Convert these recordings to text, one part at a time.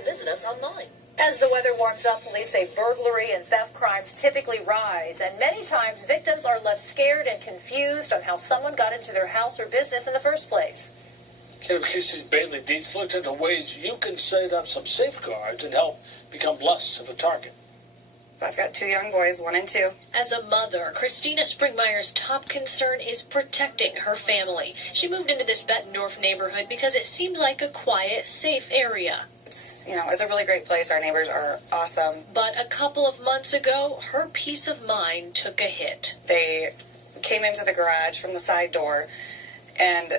or visit us online. As the weather warms up, police say burglary and theft crimes typically rise, and many times victims are left scared and confused on how someone got into their house or business in the first place. KWKC's Bailey Dietz looked into ways you can set up some safeguards and help become less of a target. I've got 2 young boys, 1 and 2. As a mother, Christina Springmeyer's top concern is protecting her family. She moved into this Bettendorf neighborhood because it seemed like a quiet, safe area. It's a really great place. Our neighbors are awesome. But a couple of months ago, her peace of mind took a hit. They came into the garage from the side door and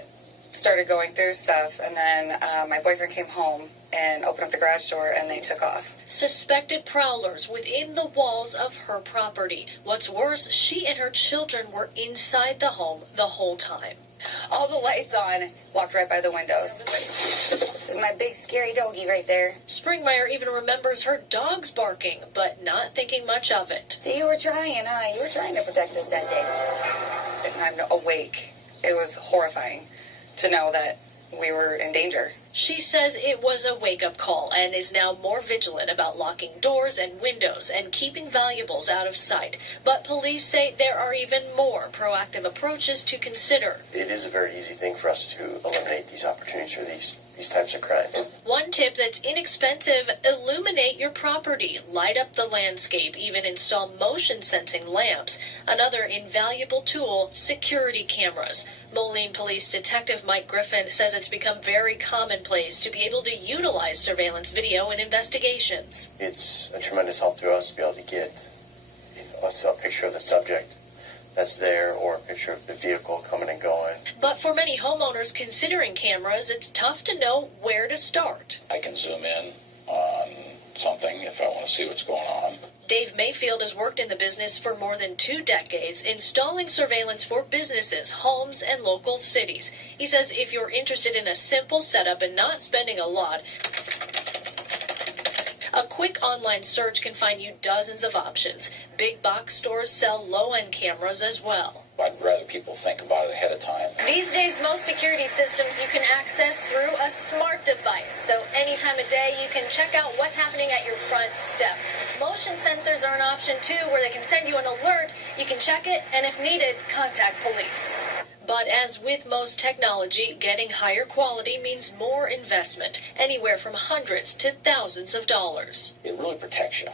started going through stuff, and then my boyfriend came home and opened up the garage door, and they took off. Suspected prowlers within the walls of her property. What's worse, she and her children were inside the home the whole time. All the lights on, walked right by the windows. This is my big scary doggy right there. Springmeyer even remembers her dogs barking, but not thinking much of it. So you were trying, huh? You were trying to protect us that day. And I'm awake. It was horrifying to know that we were in danger. She says it was a wake-up call and is now more vigilant about locking doors and windows and keeping valuables out of sight. But police say there are even more proactive approaches to consider. It is a very easy thing for us to eliminate these opportunities for these types of crimes. One tip that's inexpensive: illuminate your property, light up the landscape, even install motion sensing lamps. Another invaluable tool: security cameras. Moline Police Detective Mike Griffin says it's become very commonplace to be able to utilize surveillance video in investigations. It's a tremendous help to us to be able to get a picture of the subject that's there or a picture of the vehicle coming and going. But for many homeowners considering cameras, it's tough to know where to start. I can zoom in on something if I want to see what's going on. Dave Mayfield has worked in the business for more than 2 decades, installing surveillance for businesses, homes, and local cities. He says if you're interested in a simple setup and not spending a lot, a quick online search can find you dozens of options. Big box stores sell low-end cameras as well. I'd rather people think about it ahead of time. These days, most security systems you can access through a smart device. So any time of day, you can check out what's happening at your front step. Motion sensors are an option too, where they can send you an alert. You can check it, and if needed, contact police. But as with most technology, getting higher quality means more investment, anywhere from hundreds to thousands of dollars. It really protects you.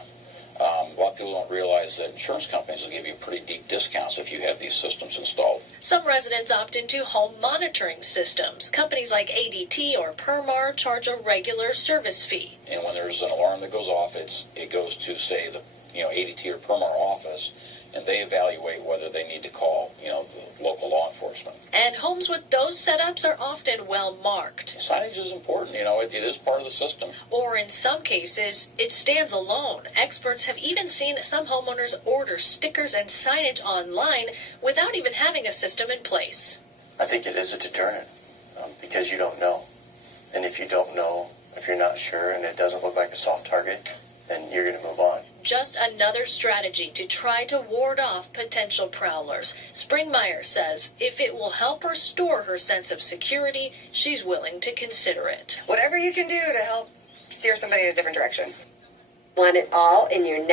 A lot of people don't realize that insurance companies will give you pretty deep discounts if you have these systems installed. Some residents opt into home monitoring systems. Companies like ADT or Permar charge a regular service fee. And when there's an alarm that goes off, it goes to, say, the ADT or Permar office, and they evaluate whether they need to call, the local law enforcement. And homes with those setups are often well marked. Signage is important, it is part of the system. Or in some cases, it stands alone. Experts have even seen some homeowners order stickers and signage online without even having a system in place. I think it is a deterrent because you don't know. And if you don't know, if you're not sure and it doesn't look like a soft target, then you're going to move on. Just another strategy to try to ward off potential prowlers. Springmeyer says if it will help her restore her sense of security, she's willing to consider it. Whatever you can do to help steer somebody in a different direction. Want it all in your next